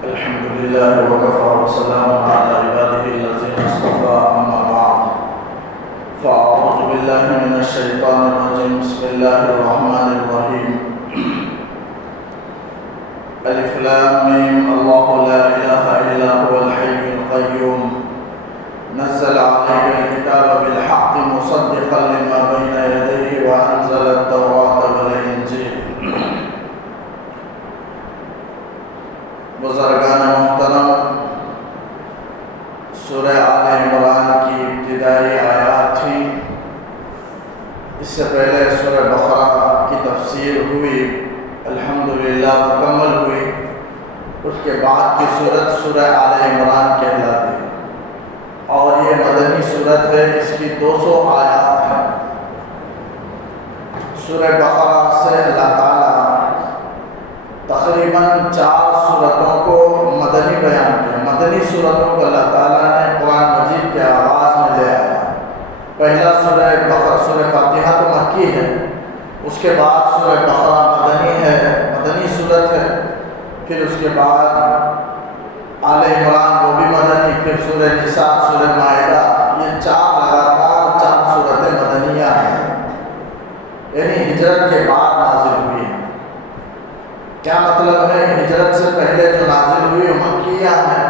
الحمد لله وكفى وسلام على عباده الذين اصطفى أما بعد فأعوذ بالله من الشيطان الرجيم بسم الله الرحمن الرحيم ألف لام ميم الله لا إله إلا هو الحي القيوم نزل عليك الكتاب بالحق مصدقا لما بين يديه وأنزل التوراة والإنجيل بزرگان محترم، سورہ آل عمران کی ابتدائی آیات تھی۔ اس سے پہلے سورہ بقرہ کی تفسیر ہوئی، الحمدللہ مکمل ہوئی۔ اس کے بعد کی صورت سورہ آل عمران کہلاتی ہے اور یہ مدنی صورت ہے، اس کی 200 آیات ہیں۔ سورہ بقرہ سے اللہ تعالیٰ تقریباً 4 صورتوں کو مدنی بیان کیا۔ مدنی صورتوں کو اللہ تعالیٰ نے قرآن مجید کے آغاز میں لے آیا۔ پہلا سورہ بقرہ، سورہ فاتحہ تو مکی ہے، اس کے بعد سورہ بقرہ مدنی ہے، مدنی صورت ہے، پھر اس کے بعد آل عمران وہ بھی مدنی، پھر سورہ نساء، سورہ مائدہ، یہ 4 لگاتار 4 صورتیں مدنیہ ہیں، یعنی ہجرت کے بعد نازل ہوئی ہیں۔ کیا مطلب ہے؟ ہجرت سے پہلے جو نازل ہوئی وہ مکیہ ہیں،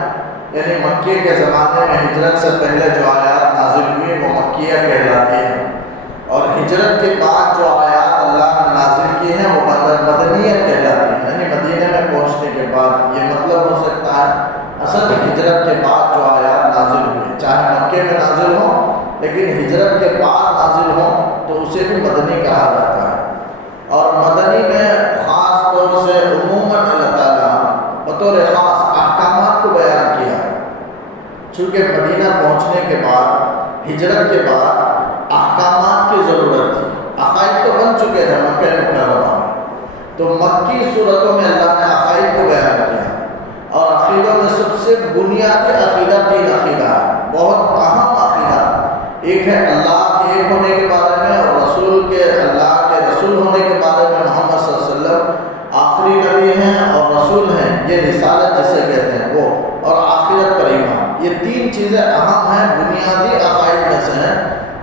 یعنی مکے کے زمانے میں ہجرت سے پہلے جو آیات نازل ہوئی وہ مکیہ کہلاتی ہیں، اور ہجرت کے بعد جو آیات اللہ نے نازل کی ہیں وہ مدنیہ کہلاتی ہیں، یعنی مدینہ میں پہنچنے کے بعد۔ یہ مطلب ہو سکتا ہے اصل ہجرت کے بعد جو آیات نازل ہوئی، چاہے مکے میں نازل ہوں لیکن ہجرت کے بعد نازل ہوں تو اسے بھی مدنی کہا جاتا ہے۔ اور مدنی میں خاص طور سے عموماً اللہ تعالیٰ بطور خاص احکامات کو بیان کیا، چونکہ مدینہ پہنچنے کے بعد، ہجرت کے بعد احکامات کی ضرورت تھی۔ عقائد تو بن چکے تھے مکہ مکرمہ میں، تو مکی صورتوں میں اللہ نے عقائد کو بیان کیا، اور عقیدوں میں سب سے بنیادی عقیدہ 3 عقیدہ ہے، بہت اہم عقیدہ۔ ایک ہے اللہ کے ایک ہونے کے بارے میں، اور رسول کے اللہ کے رسول ہونے کے بارے میں، محمد صلی اللہ علیہ وسلم آخری نبی ہیں اور رسول ہیں، یہ رسالت جسے کہتے ہیں وہ، اور آخرت پر ایمان۔ یہ 3 چیزیں اہم ہیں، بنیادی عقائد میں سے ہیں۔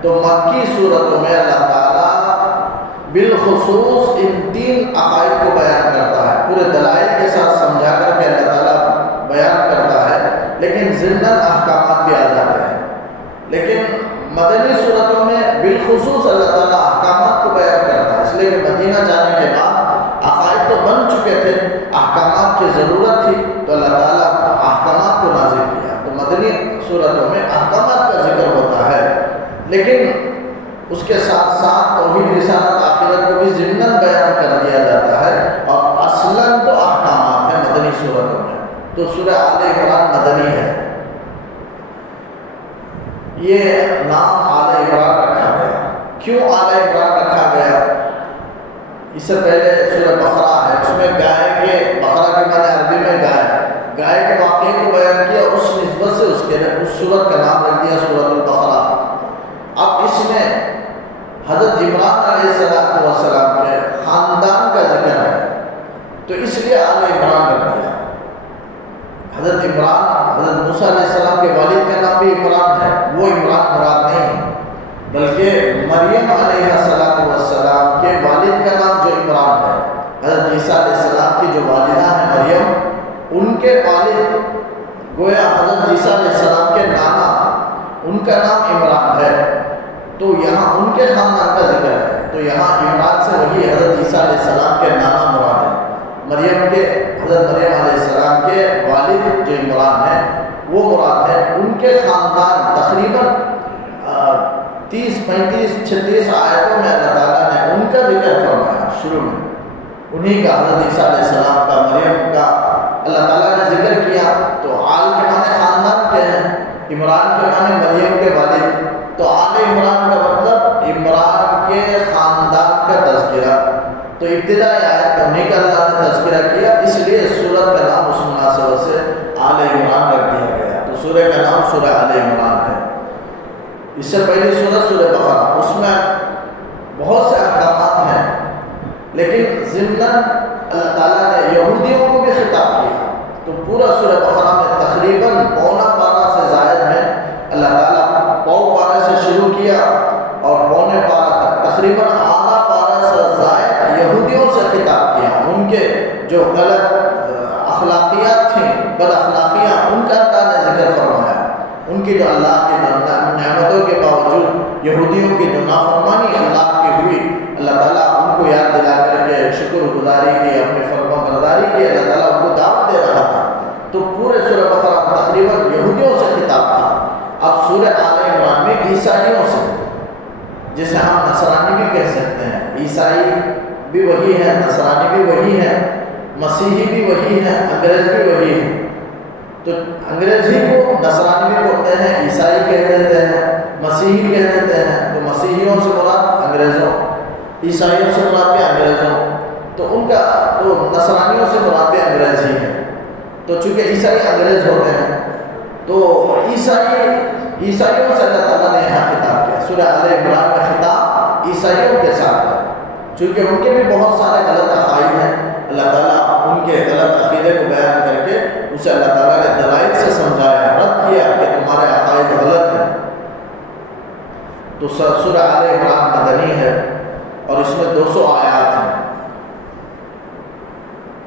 تو مکی صورتوں میں اللہ تعالیٰ بالخصوص ان 3 عقائد کو بیان کرتا ہے، پورے دلائل کے ساتھ سمجھا کر کے اللہ تعالیٰ بیان کرتا ہے، لیکن ضمناً احکامات بھی آ جاتے ہیں۔ لیکن مدنی صورتوں میں بالخصوص اللہ تعالیٰ احکامات کو بیان کرتا ہے، اس لیے کہ مدینہ جانے کے بعد عقائد تو بن چکے تھے، احکامات کی ضرورت تھی، تو اللہ تعالیٰ احکامات کو نازل کیا۔ تو مدنی صورتوں میں احکامات کا ذکر ہوتا ہے، لیکن اس کے ساتھ ساتھ توحید، رسالت، آخرت کو بھی ضمناً بیان کر دیا جاتا ہے، اور اصلاً تو احکامات ہیں مدنی صورتوں میں۔ تو سورہ آل عمران مدنی ہے۔ یہ نام آل عمران رکھا گیا، کیوں آل عمران رکھا گیا؟ اس سے پہلے سورہ بقرہ ہے، اس میں گائے کے، بقرہ کے معنی عربی میں گائے کے واقعے کو بیان کیا، اس نسبت سے اس سورت کا نام رکھ دیا سورۃ البقرہ۔ اب اس میں حضرت عمران علیہ السلام کے خاندان کا ذکر ہے، تو اس لیے آل عمران رکھ دیا۔ حضرت عمران، حضرت موسیٰ علیہ السلام کے والد کا نام بھی عمران ہے، وہ عمران مراد نہیں، بلکہ مریم علیہ السلام کے والد کا نام جو عمران ہے، حضرت عیسیٰ علیہ السلام کی جو والدہ ہیں مریم، ان کے والد گویا حضرت عیسیٰ علیہ السلام کے نانا، ان کا نام عمران ہے، تو یہاں ان کے خاندان کا ذکر ہے، تو یہاں عمران سے وہی حضرت عیسیٰ علیہ السلام کے نانا مراد ہے، مریم کے، حضرت مریم علیہ السلام کے والد جو عمران ہے وہ مراد ہے۔ ان کے خاندان تقریباً 30، 35، 36 آیتوں میں اللہ تعالیٰ نے ان کا ذکر فرمایا شروع میں، انہی کا، حضرت عیسیٰ علیہ السلام کا، مریم کا اللہ تعالیٰ نے ذکر کیا۔ تو آل کے معنی خاندان کے ہیں، عمران کے معنی مریم کے والد، تو آل عمران کا مطلب عمران کے خاندان کا تذکرہ۔ تو ابتدائی آیت میں انہی کا اللہ نے تذکرہ کیا، اس لیے سورت کا نام اس مناسبت سے آل عمران رکھ دیا گیا۔ تو سورہ کا نام سورہ آل عمران ہے۔ اس سے پہلی سورت سورہ بقرہ، اس میں بہت سے احکامات ہیں، لیکن ضمناً اللہ تعالیٰ نے یہودیوں کو بھی خطاب کیا، تو پورا پورا سورہ بقرہ میں تقریباً پونا پارہ سے زائد میں اللہ تعالیٰ پاؤ پارے سے شروع کیا اور پونے پارہ تک تقریباً آدھا پارہ سے زائد یہودیوں سے خطاب کیا، ان کے جو غلط اخلاقیات تھیں، بد اخلاقیاں، ان کا اللہ نے ذکر فرمایا، ان کی جو اللہ کی نعمتوں کے باوجود یہودیوں کی جو نافرمانی اللہ کی ہوئی، اللہ تعالیٰ ان کو یاد دلا کر کے شکر گزاری کی، اپنی فرما برداری کی، اللہ تعالیٰ ان کو دعوت دے رہا تھا۔ تو پورے سورہ بقرہ تقریباً یہودیوں سے خطاب تھا۔ اب سورہ آل عمران میں عیسائیوں سے، جسے ہم نصرانی بھی کہہ سکتے ہیں، عیسائی بھی وہی ہے، نصرانی بھی وہی ہے، مسیحی بھی وہی ہے، انگریز بھی وہی ہے۔ تو انگریزی کو نصرانی بھی بولتے ہیں، عیسائی کہہ دیتے ہیں، مسیحی کہہ دیتے ہیں۔ تو مسیحیوں سے مراد انگریزوں، عیسائیوں سے مراد بھی انگریزوں، تو ان کا تو نصرانیوں سے مراد بھی انگریزی ہے۔ تو چونکہ عیسائی انگریز ہوتے ہیں تو عیسائیوں سے اللہ تعالیٰ نے یہاں خطاب کیا۔ سورہ آل عمران کا خطاب عیسائیوں کے ساتھ ہے، چونکہ ان کے بھی بہت سارے غلط عقائد ہیں۔ اللہ تعالیٰ ان کے غلط عقیدے کو بیان کر کے اسے اللہ تعالیٰ نے دلائل سے سمجھایا، رد کیا کہ تمہارے عقائد غلط ہیں۔ تو سورہ آل عمران مدنی ہے اور اس میں 200 آیات ہیں۔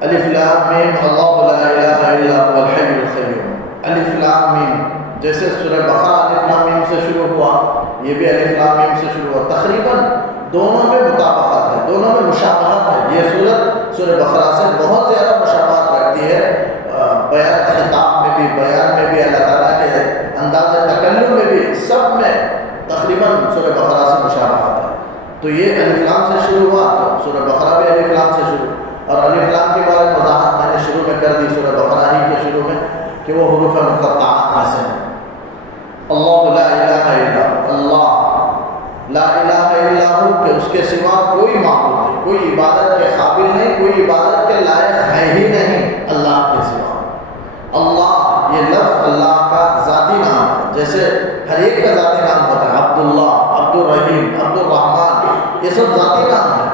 الف لام میم اللہ لا الہ الا هو الحی القیوم۔ الف لام میم، جیسے سورہ بقرہ الف لام میم سے شروع ہوا، یہ بھی الف لام میم سے شروع ہوا۔ تقریباً دونوں میں مطابقت ہے، دونوں میں مشابہت ہے۔ یہ سورت سورہ بقرہ سے بہت زیادہ مشابہت رکھتی ہے، بیان خطاب میں بھی، بیان میں بھی، اللہ تعالیٰ کے انداز تکلم میں بھی، سب میں تقریباً سورہ بقرہ سے مشابہت ہے۔ تو یہ الف لام سے شروع ہوا، تو سورہ بقرہ بھی الف لام سے شروع، اور الف لام کے بارے میں وضاحت میں نے شروع میں کر دی سورہ بقرہ ہی کے شروع میں کہ وہ حروف مقطعات میں سے ہیں۔ اللہ لا الہ الا اللہ، لا الہ الا ہو، کہ اس کے سوا کوئی معبود نہیں، کوئی عبادت کے قابل نہیں، کوئی عبادت کے لائق ہے ہی نہیں اللہ کے سوا۔ اللہ، یہ لفظ اللہ کا ذاتی نام ہے، جیسے ہر ایک کا ذاتی نام ہوتا ہے، عبداللہ، عبد الرحیم، عبد الرحمن، یہ سب ذاتی نام ہے۔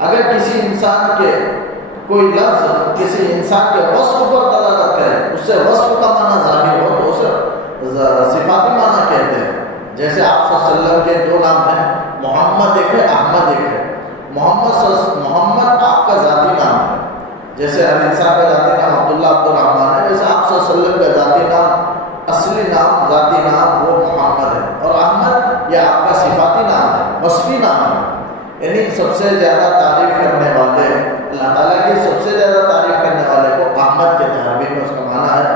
اگر کسی انسان کے کوئی لفظ کسی انسان کے وصف پر دلالت کرے، اس سے وصف کا معنی ظاہر ہو تو اسے صفاتی معنی کہتے ہیں۔ جیسے آپ صلی اللہ علیہ وسلم کے 2 نام ہیں، محمد ایک ہے، احمد ایک ہے۔ محمد آپ کا ذاتی نام ہے، جیسے ہر انسان کا ذاتی نام عبداللہ، عبد الرحمن ہے، ویسے آپ صلی اللہ علیہ وسلم کا ذاتی نام، اصلی نام، ذاتی نام وہ محمد ہے، اور احمد یہ آپ کا صفاتی نام ہے، وصفی نام ہے۔ یعنی سب سے زیادہ تعریف کرنے والے، اللہ تعالیٰ کی سب سے زیادہ تعریف کرنے والے کو احمد کہتے ہیں، عربی میں اس کا معنی ہے،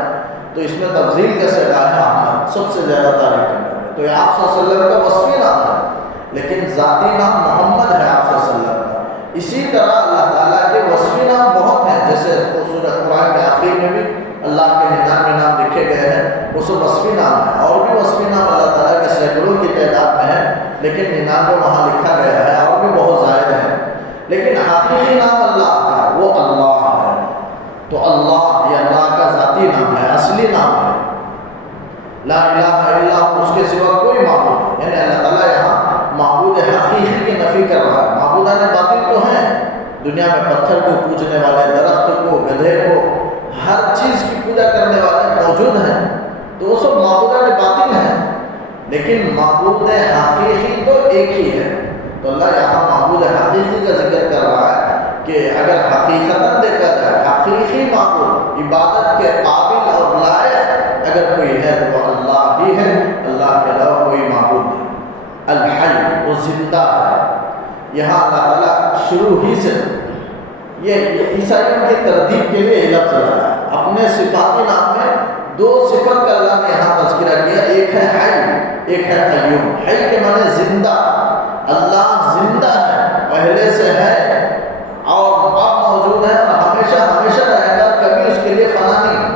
تو اس میں تفضیل کا صیغہ ہے احمد، سب سے زیادہ تعریف کرنے والے۔ تو یہ آپ صلی اللہ علیہ وسلم کا وصفی نام ہے، لیکن ذاتی نام محمد ہے آپ صلی اللہ علیہ وسلم کا۔ اسی طرح اللہ تعالیٰ کے وصفی نام بہت ہیں، جیسے سورہ قرآن کے آخر میں بھی اللہ کے 99 نام لکھے گئے ہیں، وہ سب وصفی نام ہیں، اور بھی وصفی نام اللہ تعالیٰ کے سینکڑوں کی تعداد میں ہیں، لیکن 99 وہاں لکھا گیا ہے، اور بھی بہت زائد ہیں۔ لیکن حقیقی نام اللہ کا وہ اللہ ہے۔ تو اللہ یہ اللہ کا ذاتی نام ہے، اصلی نام ہے، لا الہ الا ہو، اس کے سوا کوئی معبود نہیں۔ یعنی اللہ تعالیٰ یہاں معبود حقیقی کی نفی کر رہا ہے۔ معبودان باطل تو ہیں دنیا میں، پتھر کو پوجنے والے، درخت کو، گدھے کو، ہر چیز کی پوجا کرنے والے موجود ہیں، تو وہ سب معبودان باطل ہیں، لیکن معبود حقیقی تو ایک ہی ہے۔ تو اللہ یہاں معبود حقیقی کا ذکر کر رہا ہے کہ اگر حقیقتاً دیکھا جائے، حقیقی معبود، عبادت کے قابل اور لائق اگر کوئی ہے تو وہ اللہ ہی ہے، اللہ کے علاوہ کوئی معبود نہیں۔ الحی، وہ زندہ ہے۔ یہاں اللہ تعالیٰ شروع ہی سے یہ عیسائیوں کی تردید کے لیے لفظ لایا، اپنے صفاتی نام میں 2 صفت کا اللہ نے یہاں تذکرہ کیا، ایک ہے حی، ایک ہے قیوم۔ حی کے معنی زندہ، اللہ زندہ ہے، پہلے سے ہے اور اب موجود ہے اور ہمیشہ ہمیشہ رہے گا، کبھی اس کے لیے فنا نہیں۔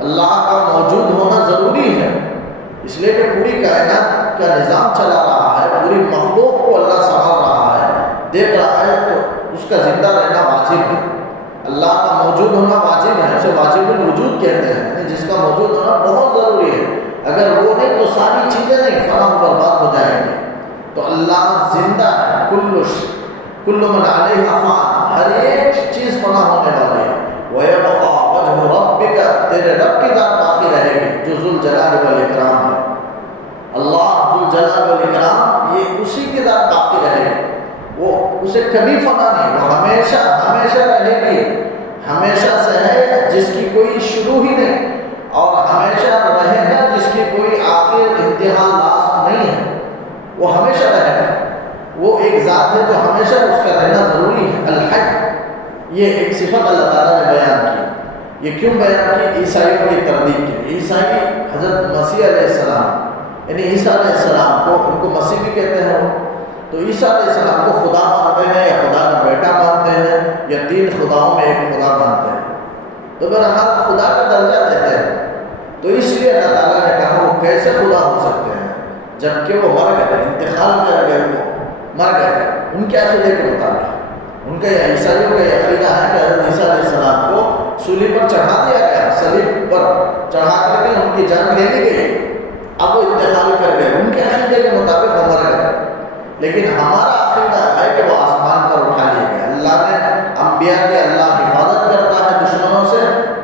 اللہ کا موجود ہونا ضروری ہے، اس لیے کہ پوری کائنات کا نظام چلا رہا ہے، پوری مخلوق کو اللہ سنبھال رہا ہے، دیکھ رہا ہے، تو اس کا زندہ رہنا واجب ہے۔ اللہ کا موجود ہونا واجب ہے، اسے واجب الوجود کہتے ہیں، جس کا موجود ہونا بہت ضروری ہے۔ اگر وہ نہیں تو ساری چیزیں نہیں، فنا و برباد ہو جائیں گی۔ تو اللہ زندہ ہے، کل من علیہا فان، ہر ایک چیز فنا ہونے والی ہے۔ وَيَبْقَى وَجْهُ رَبِّكَ تیرے رب کی ذات باقی رہے گی جو ذوالجلال والاکرام ہے۔ اللہ ذوالجلال والاکرام یہ اسی کی ذات باقی رہے گی، وہ اسے کبھی فنا نہیں، وہ ہمیشہ ہمیشہ رہے گی، ہمیشہ سے ہے جس کی کوئی شروع ہی نہیں، اور ہمیشہ رہے گا جس کی کوئی آخر انتہا لاسٹ نہیں ہے، وہ ہمیشہ رہے گا۔ وہ ایک ذات ہے جو ہمیشہ اس کا رہنا ضروری ہے، الحق۔ یہ ایک صفت اللہ تعالیٰ نے بیان کی۔ یہ کیوں بیان کی؟ عیسائیوں کی تردید کے لیے۔ عیسائی حضرت مسیح علیہ السلام یعنی عیسیٰ علیہ السلام کو، ان کو مسیح بھی کہتے ہیں وہ، تو عیسیٰ علیہ السلام کو خدا مانتے ہیں یا خدا کا بیٹا مانتے ہیں یا تین خداؤں میں ایک خدا مانتے ہیں، تو بہرحال خدا کا درجہ دیتے ہیں۔ تو اس لیے اللہ تعالیٰ نے کہا وہ کیسے خدا ہو سکتے ہیں جبکہ وہ مر گئے، انتقال کر گئے، وہ مر گئے ان کے عقیدے کے مطابق۔ ان کا یہ عیسائیوں کا یہ عقیدہ ہے کہ حضرت عیسیٰ علیہ السلام کو صلیب پر چڑھا دیا گیا، صلیب پر چڑھا کر کے ان کی جان لے لی گئی، اب وہ انتقال کر گئے، ان کے عقیدے کے مطابق وہ مر گئے۔ لیکن ہمارا عقیدہ ہے کہ وہ آسمان پر اٹھا لیے گئے۔ اللہ نے انبیاء کے اللہ حفاظت کرتا ہے دشمنوں سے،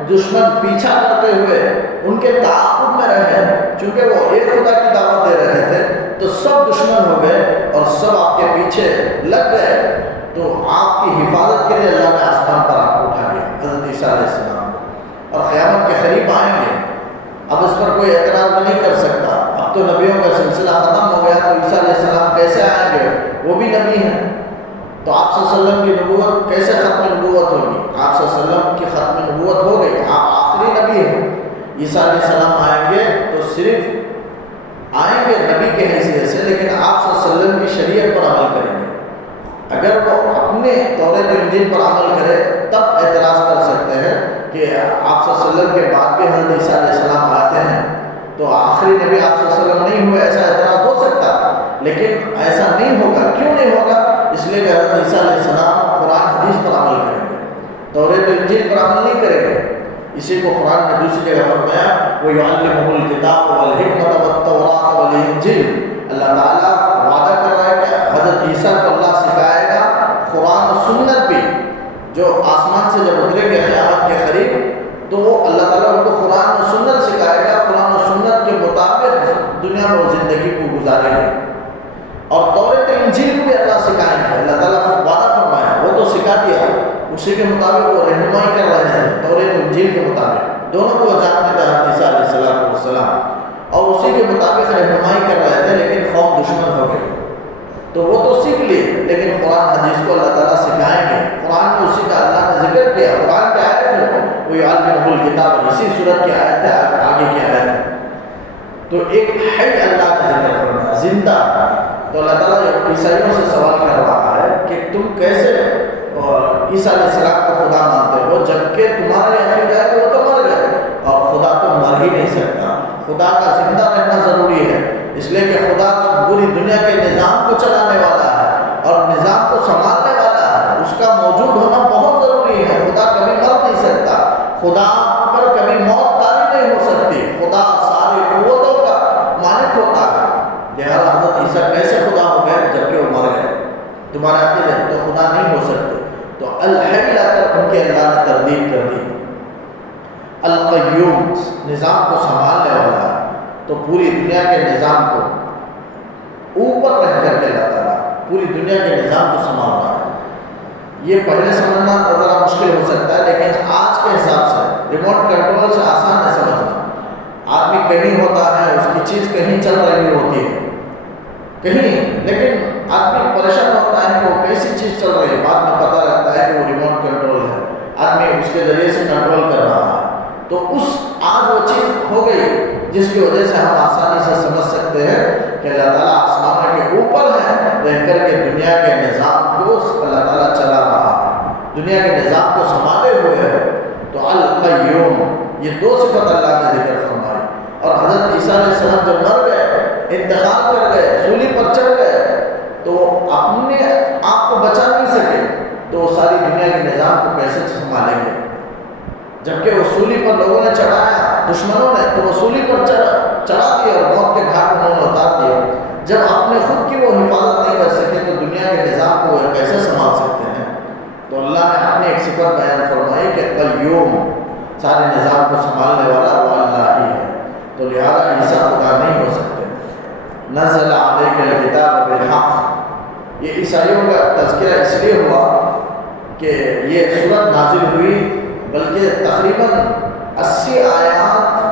دشمن پیچھا کرتے ہوئے ان کے تعاقب میں رہے، چونکہ وہ ایک خدا کی دعوت دے رہے تھے تو سب دشمن ہو گئے اور سب آپ کے پیچھے لگ گئے، تو آپ کی حفاظت کے لیے اللہ نے آسمان پر آپ کو اٹھا لیا، حضرت عیسیٰ علیہ السلام کو، اور قیامت کے قریب آئیں گے۔ اب اس پر کوئی اعتراض نہیں کر سکتا، اب تو نبیوں کا سلسلہ ختم ہو گیا، تو عیسیٰ علیہ السلام کیسے آئیں گے؟ وہ بھی نبی ہیں، تو آپ صلی اللہ علیہ وسلم کی نبوت کیسے ختم نبوت ہوگی؟ آپ صلی اللہ علیہ وسلم کی ختم نبوت ہو گئی، آپ آخری نبی ہیں۔ عیسیٰ علیہ السلام آئیں گے تو صرف آئیں گے نبی کے حیثیت سے، لیکن آپ صلی اللہ علیہ وسلم کی شریعت پر عمل کریں گے۔ اگر وہ اپنے توریت و انجیل پر عمل کرے تب اعتراض کر سکتے ہیں کہ آپ صلی اللہ علیہ وسلم کے بعد بھی حضرت عیسیٰ علیہ السلام آتے ہیں تو آخری نبی آپ صلی اللہ علیہ وسلم نہیں ہوئے، ایسا اعتراض ہو سکتا، لیکن ایسا نہیں ہوگا۔ کیوں نہیں ہوگا؟ اس لیے کہ حضرت عیسیٰ علیہ السلام قرآن حدیث پر عمل کریں گے، توریت و انجیل پر عمل نہیں کریں گے۔ اسی کو قرآن نے دوسری جگہ فرمایا وَيُعَلِّمُهُ الْكِتَابَ وَالْحِكْمَةَ وَالتَّوْرَاةَ وَالْإِنجِيلَ۔ اللہ تعالیٰ وعدہ کر رہا ہے کہ حضرت عیسیٰ کو اللہ سکھائے گا قرآن و سنت بھی، جو آسمان سے جب اتریں گے قیامت کے قریب تو وہ اللہ تعالیٰ ان کو قرآن و سنت سکھائے گا، قرآن و سنت کے مطابق دنیا میں وہ زندگی کو گزاریں گے، اور توریت انجیل کو بھی اللہ سکھائیں گے۔ اللہ تعالیٰ کو وعدہ فرمایا، وہ تو سکھا دیا، اسی کے مطابق وہ رہنمائی کر رہے ہیں توریت انجیل کے مطابق، دونوں کو وہ جانتے تھے حضرت عیسیٰ علیہ السلام، اور اسی کے مطابق رہنمائی کر رہے تھے، لیکن قوم دشمن ہو گئی تو وہ تو سیکھ لیے، لیکن قرآن حدیث کو اللہ تعالیٰ سکھائیں گے۔ قرآن میں اسی کا اللہ نے ذکر کیا، قرآن کی آیت ہے وَيُعَلِّمُهُ الْكِتَابَ، اسی صورت کی آیت ہے، آگے کی آیت ہے۔ تو ایک حی اللہ کا ذکر فرمایا، زندہ۔ تو اللہ تعالیٰ عیسائیوں سے سوال کر رہا ہے کہ تم کیسے عیسیٰ علیہ السلام کو خدا مانتے ہو جبکہ تمہارے عقیدہ ہے کہ وہ تو مر گئے، اور خدا تو مر ہی نہیں سکتا، خدا کا زندہ رہنا ضروری ہے، اس لیے کہ خدا پوری دنیا کے نظام کو چلانے والا ہے اور نظام کو سنبھالنے والا ہے، اس کا موجود ہونا بہت ضروری ہے۔ خدا کبھی مر نہیں سکتا، خدا پر کبھی موت طاری نہیں ہو سکتی، خدا ساری قوتوں کا مالک ہوتا ہے۔ لہٰذا حضرت عیسیٰ کیسے خدا ہو گئے جبکہ وہ مر گئے؟ تمہارا عقیدہ ہے تو خدا نہیں ہو سکتے۔ تو الحی لا کر ان کے اللہ نے تردید کر دی۔ القیوم، نظام کو سنبھالنے والا، تو پوری دنیا کے نظام کو اوپر رہ کر کے اللہ تعالیٰ پوری دنیا کے نظام کو سنبھال رہا ہے۔ یہ پہلے سمجھنا ذرا مشکل ہو سکتا ہے، لیکن آج کے حساب سے ریموٹ کنٹرول سے آسان ہے سمجھنا۔ آدمی کہیں ہوتا ہے، اس کی چیز کہیں چل رہی ہوتی ہے کہیں، لیکن آدمی پریشان ہوتا ہے کہ وہ کیسی چیز چل رہی ہے، بعد میں پتہ لگتا ہے کہ وہ ریموٹ کنٹرول ہے، آدمی اس کے ذریعے سے کنٹرول کر رہا ہے۔ تو آج وہ چیز ہو گئی جس کی وجہ سے ہم آسانی سے سمجھ سکتے ہیں کہ اللہ تعالیٰ آسمان کے اوپر ہے، رہ کر کے دنیا کے نظام کو اللہ تعالیٰ چلا رہا ہے، دنیا کے نظام کو سنبھالے ہوئے ہے۔ تو القیوم، یہ دو صفت اللہ نے ذکر فرمائی۔ اور حضرت عیسیٰ علیہ السلام جب مر گئے، انتقال کر گئے، سولی پر چڑھ گئے، تو اپنے آپ کو بچا نہیں سکے، تو وہ ساری دنیا کے نظام کو کیسے سنبھالیں گے؟ جبکہ وصولی پر لوگوں نے چڑھایا، دشمنوں نے، تو وصولی پر چڑھا دیا اور موت کے گھاٹ انہوں نے اتار دیا۔ جب اپنے خود کی وہ حفاظت نہیں کر سکے تو دنیا کے نظام کو وہ کیسے سنبھال سکتے ہیں؟ تو اللہ نے اپنی ایک صفت بیان فرمائی کہ قیوم، سارے نظام کو سنبھالنے والا وہ اللہ ہی ہے، تو لہذا عیسیٰ خدا نہیں ہو سکتے۔ نزل علیک الکتاب بالحق، یہ عیسائیوں کا تذکرہ اس لیے ہوا کہ یہ سورت نازل ہوئی، بلکہ تقریباً 80 آیات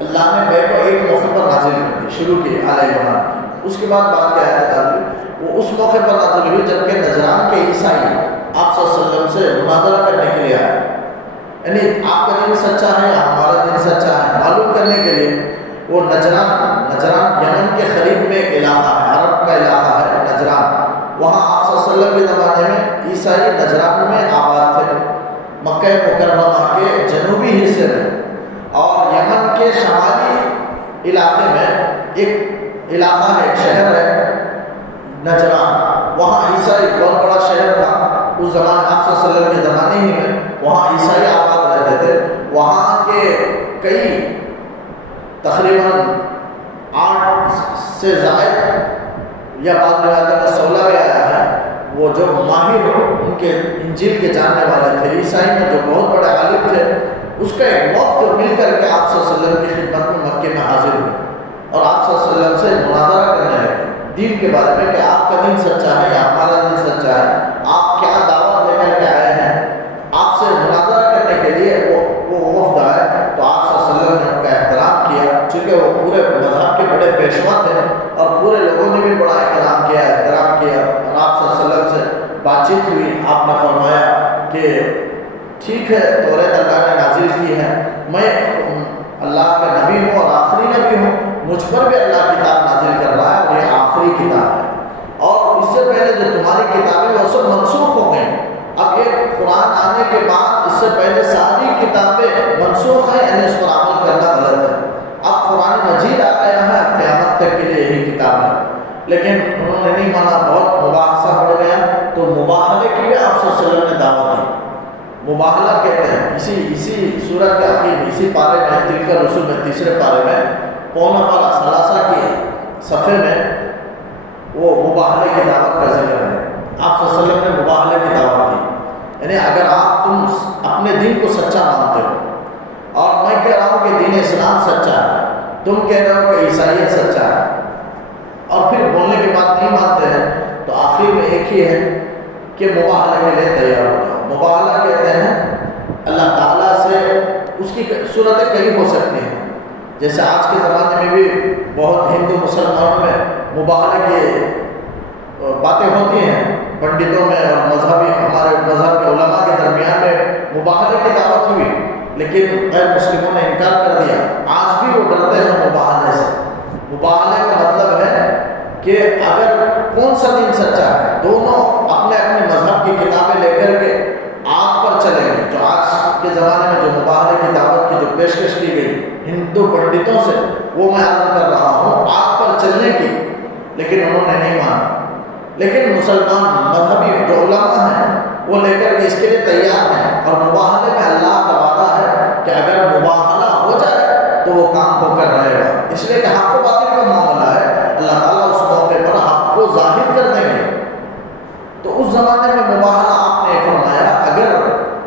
اللہ نے بیک ایک موقع پر نازل کر دی، شروع کی آل عمران کی، اس کے بعد بات کی آیت نازل ہوئی، وہ اس موقع پر نازل ہوئی جبکہ نجران کے عیسائی آپ صلی اللہ علیہ وسلم سے مناظرہ کرنے کے لیے آئے، یعنی آپ کا دین سچا ہے یا ہمارا دین سچا ہے معلوم کرنے کے لیے۔ وہ نجران یمن کے قریب میں ایک علاقہ ہے، عرب کا علاقہ ہے نجران، وہاں آپ صلی اللہ علیہ وسلم کے زمانے میں عیسائی نجران میں آباد تھے، مکہ مکرمہ کے جنوبی حصے میں، اور یمن کے شمالی علاقے میں ایک علاقہ ہے، ایک شہر ہے نجران، وہاں عیسائی بہت بڑا شہر تھا اس زمانے، آپ صلی اللہ علیہ وسلم کے زمانے ہی میں وہاں عیسائی آباد رہتے تھے۔ وہاں کے کئی تقریباً 8 سے زائد یا بعض روایتوں میں 16 بھی آیا ہے، وہ جو ماہر ان کے انجیل کے جاننے والے تھے، عیسائی میں جو بہت بڑے عالم تھے، اس کا ایک وقت مل کر کے آپ صلی اللہ علیہ وسلم کی خدمت میں مکے میں حاضر ہوئے اور آپ صلی اللہ علیہ وسلم سے مناظرہ کرنے لگے دین کے بارے میں کہ آپ کا دین سچا ہے یا ہمارا دین سچا ہے، آپ کیا دعوت لے کر کے آئے ہیں۔ آپ سے مناظرہ کرنے کے لیے وہ وفد آئے تو آپ صلی اللہ علیہ وسلم نے ان کا احترام کیا، چونکہ وہ پورے مذہب کے بڑے پیشوا تھے اور پورے لوگوں نے بھی بڑا احترام کیا اور آپ صلی اللہ علیہ وسلم سے بات چیت ہوئی۔ آپ نے فرمایا کہ ٹھیک ہے، توریت اللہ نے نازل کی ہے، میں اللہ کا نبی ہوں اور آخری نبی ہوں، مجھ پر بھی اللہ کتاب نازل کر رہا ہے اور یہ آخری کتاب ہے، اور اس سے پہلے جو تمہاری کتابیں وہ سب منسوخ ہو گئیں، اب یہ قرآن آنے کے بعد اس سے پہلے ساری کتابیں منسوخ ہیں، یعنی اس پر عمل کرنا غلط ہے۔ اب قرآن مجید آ گیا ہے، قیامت تک کے لیے یہی کتاب ہے، لیکن انہوں نے نہیں مانا، بہت مباحثہ بڑھ گیا، تو مباحلے کے لیے آپ صلی اللہ علیہ وسلم نے دعوت دی۔ مباحلہ کہتے ہیں اسی سورت کے آخر اسی پارے میں، تلک الرسل میں تیسرے پارے میں پونا پارہ ثلاثہ کی صفحے میں وہ مباحلے کی دعوت کا ذکر ہے۔ آپ صلی اللہ علیہ وسلم نے مباحلے کی دعوت دی، یعنی اگر تم اپنے دین کو سچا مانتے ہو اور میں کہہ رہا ہوں کہ دین اسلام سچا ہے، تم کہہ رہے ہو کہ عیسائیت سچا ہے، اور پھر بولنے کی بات نہیں مانتے ہیں، تو آخر میں ایک ہی ہے کہ مباحلے کے لیے تیار ہو جاؤ۔ مباحلہ کہتے ہیں اللہ تعالیٰ سے اس کی صورتیں کئی ہو سکتی ہیں، جیسے آج کے زمانے میں بھی بہت ہندو مسلمانوں میں مباحلے کی باتیں ہوتی ہیں، پنڈتوں میں اور ہمارے مذہب کے علماء کے درمیان میں مباحلے کی دعوت ہوئی، لیکن غیر مسلموں نے انکار کر دیا۔ آج بھی وہ ڈرتے ہیں مباحلے سے۔ مباحلے کا مطلب ہے کہ اگر کون سا دین سچا ہے، دونوں اپنے اپنے مذہب کی کتابیں لے کر کے آگ پر چلیں گے۔ جو آج کے زمانے میں جو مباحلے کی دعوت کی جو پیشکش کی گئی ہندو پنڈتوں سے، وہ میں عرض کر رہا ہوں آگ پر چلنے کی، لیکن انہوں نے نہیں مانا۔ لیکن مسلمان مذہبی جو علماء ہیں وہ لے کر کے اس کے لیے تیار ہیں، اور مباحلے میں اللہ کا وعدہ ہے کہ اگر مباحلہ ہو جائے تو وہ کام ہو کر رہے گا، اس لیے کہ حق و باطل کا معاملہ ہے، اللہ تعالیٰ اس موقع پر حق کو ظاہر کر دیں گے۔ تو اس زمانے میں مباحلہ آپ نے فرمایا اگر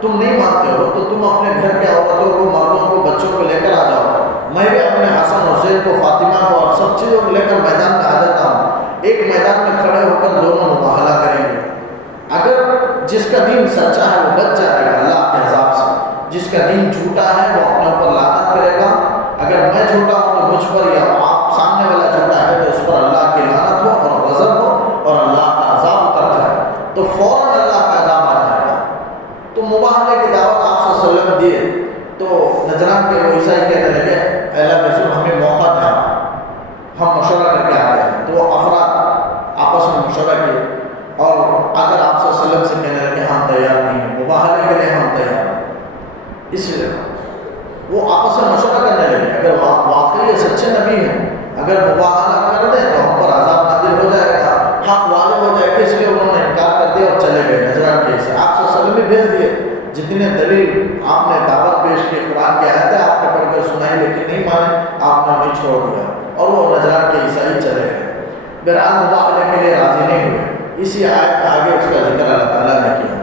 تم نہیں مانتے ہو تو تم اپنے گھر کے عورتوں کو، مردوں کو، بچوں کو لے کر آ جاؤ، میں بھی اپنے حسن حسین کو، فاطمہ کو اور سب چیزوں کو لے کر میدان میں آ جاتا ہوں، ایک میدان میں کھڑے ہو کر دونوں مباحلہ کریں گے۔ اگر جس کا دین سچا ہے وہ بچ جائے گا اللہ کے عذاب سے، جس کا دین جھوٹا ہے وہ اپنے اوپر لعنت کرے گا، اگر میں جھوٹا ہوں تو مجھ پر، یا آپ سامنے والا جھوٹا ہے تو اس پر اللہ کی لعنت ہو اور غضب ہو اور اللہ کا عذاب اتر جائے، تو فوراً اللہ کا عذاب آ جائے گا۔ تو مباحلے کی دعوت آپ صلی اللہ علیہ وسلم دیے تو نجران کے وہ عیسائی کہنے لگے اے اللہ کے رسول ہمیں موقع تھا، ہم مشورہ کر کے آتے ہیں۔ تو وہ افراد آپس میں مشورہ کیے اور اگر آپ صلی اللہ علیہ وسلم سے کہنے لگے ہم تیار نہیں ہیں، مباحلے کے لیے ہم تیار ہیں، اس لیے وہ آپس میں مشورہ کرنے لگے اگر واقعی سچے نبی ہیں، اگر مباحلہ کر دیں تو ہم پر عذاب نازل ہو جائے گا، حق واضح ہو جائے گا، اس لیے انہوں نے انکار کر دیا اور چلے گئے نجران کے سے۔ آپ صلی اللہ علیہ وسلم بھی بھیج دیے، جتنے دلیل آپ نے دعوت پیش کی، قرآن کی آیتیں آپ نے پڑھ کر سنائی لیکن نہیں مانے، آپ نے انہیں چھوڑ دیا اور وہ نجران کے عیسائی چلے گئے۔ بہرحال مباحلے کے لیے راضی نہیں ہوئے، اسی آیت میں آگے اس کا ذکر اللہ تعالیٰ نے کیا۔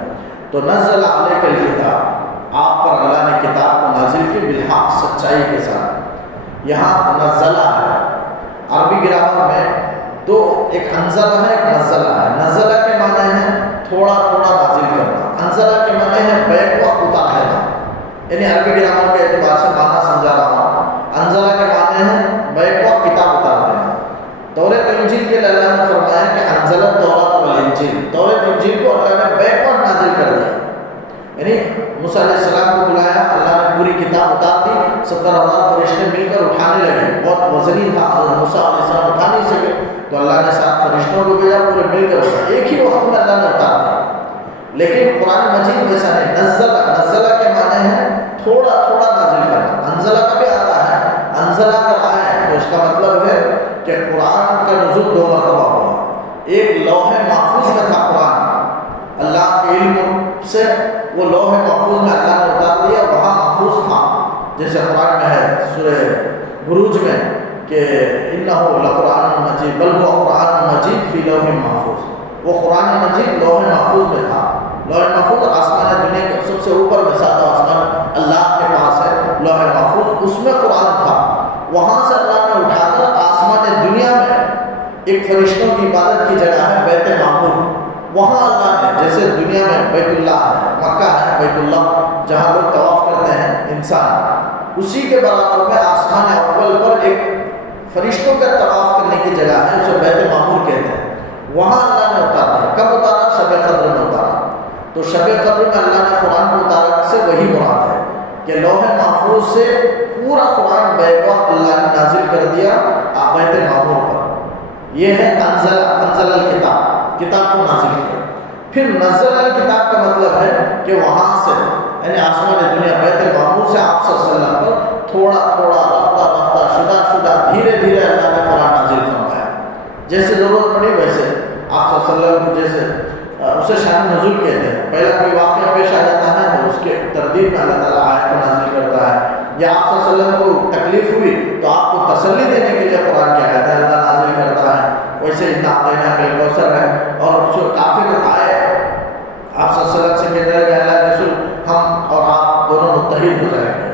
تو نزل علیک الکتاب، آپ پر اللہ نے کتاب کو نازل کی بالحق، سچائی کے ساتھ۔ یہاں نزلہ ہے، عربی گرامر میں دو، ایک انزلہ ہے ایک نزلہ ہے۔ نزلہ کے معنی ہے تھوڑا تھوڑا نازل کرنا، انزلہ کے معنی ہے بیک وقت اتار دینا، یعنی عربی گرامر کے اعتبار سے معنی سمجھا رہا ہوں۔ انزلہ کے معنی ہے بیک وقت کتاب اتار دینا۔ تورات انجیل کے لیے اللہ نے فرمایا کہ انزل التوراۃ والانجیل، تورات انجیل کو اللہ نے بیک وقت نازل کر دیا، یعنی موسیٰ علیہ السلام کو بلایا، اللہ نے پوری کتاب اتار دی، 70,000 فرشتے مل کر اٹھانے لگے، بہت وزنی تھا، حضرت موسیٰ علیہ السلام اٹھا نہیں سکے، تو اللہ نے 7 فرشتوں کو بھیجا، پورے مل کر اٹھا، ایک ہی وقت میں اللہ نے اتار دیا۔ لیکن قرآن مجید ویسا نہیں، نزلہ کے معنی ہے تھوڑا تھوڑا نازل کرنا۔ انزلہ کا بھی آتا ہے، انزلہ اگر آئے تو اس کا مطلب ہے کہ قرآن کا نزول 2 مرتبہ ہوا، ایک لوح محفوظ میں تھا قرآن، اللہ کے علم سے وہ لوح محفوظ میں اللہ نے اتار دیا، وہاں محفوظ تھا، جیسے قرآن میں ہے سورہ بروج میں کہ انہ لقرآن مجید بل هو قرآن مجید فی لوح محفوظ، وہ قرآن مجید لوح محفوظ میں تھا۔ لوح محفوظ آسمان دنیا کے سب سے اوپر میں ساتھ آسمان اللہ کے پاس ہے، لوح محفوظ اس میں قرآن تھا، وہاں سے اللہ نے اٹھا کر آسمان دنیا میں ایک فرشتوں کی عبادت کی جگہ ہے بیت معمور، وہاں اللہ نے، جیسے دنیا میں بیت اللہ ہے، مکہ ہے بیت اللہ جہاں لوگ طواف کرتے ہیں انسان، اسی کے برابر میں آسمان اول پر ایک فرشتوں کا طواف کرنے کی جگہ ہے، اسے بیت معمور کہتے ہیں، وہاں اللہ نے اتارا ہے۔ کب اتارا؟ شب قدر میں اتارا۔ تو شب قدر میں اللہ نے قرآن کو اتارا سے وہی مراد ہے کہ لوح محفوظ سے پورا قرآن بیک وقت اللہ نے نازل کر دیا بیت معمور پر۔ یہ ہے انزل الکتاب، کتاب کو نازل کیا۔ پھر نزل الکتاب کا مطلب ہے کہ وہاں سے، یعنی آسمان دنیا بیت معمور سے آپ صلی اللہ علیہ وسلم پر تھوڑا تھوڑا رفتہ شدہ دھیرے دھیرے اللہ نے قرآن نازل فرمایا، جیسے ضرورت پڑی ویسے آپ صلی اللہ علیہ وسلم کو، جیسے اسے شان نزول کہتے ہیں، پہلا کوئی واقعہ پیش آ جاتا ہے تو اس کے تردید میں اللہ تعالیٰ آیت کو نازل کرتا ہے، یا آپ صلی اللہ علیہ وسلم کو تکلیف ہوئی تو آپ کو تسلی دینے کے لیے قرآن کی آیت اللہ نازل کرتا ہے۔ ویسے اِنَّا بالکوثر ہے، اور جو کافر آئے آپ صلی اللہ علیہ وسلم سے کہتے ہیں کہ اللہ کے رسول ہم اور آپ دونوں متحد ہو جائیں گے،